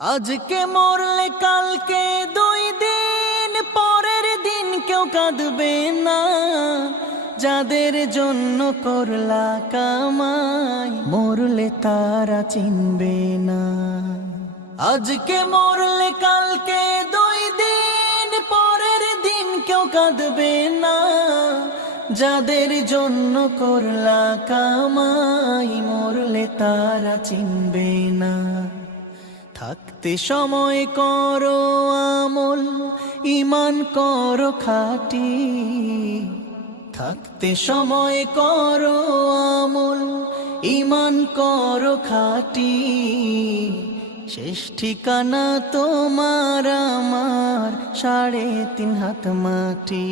আজকে মরলে কালকে 2 দিন পরের দিন কেউ কাঁদবে না। যাদের জন্য করলা কামাই মরলে তারা চিনবে না। আজকে মরলে কালকে 2 দিন পরের দিন কেউ কাঁদবে না। যাদের জন্য করলা কামাই মরলে তারা চিনবে না। থাকতে সময় করো আমল, ঈমান করো খাঁটি। থাকতে সময় করো আমল, ঈমান করো খাঁটি। শেষ ঠিকানা তোমার আমার 3.5 হাত মাটি।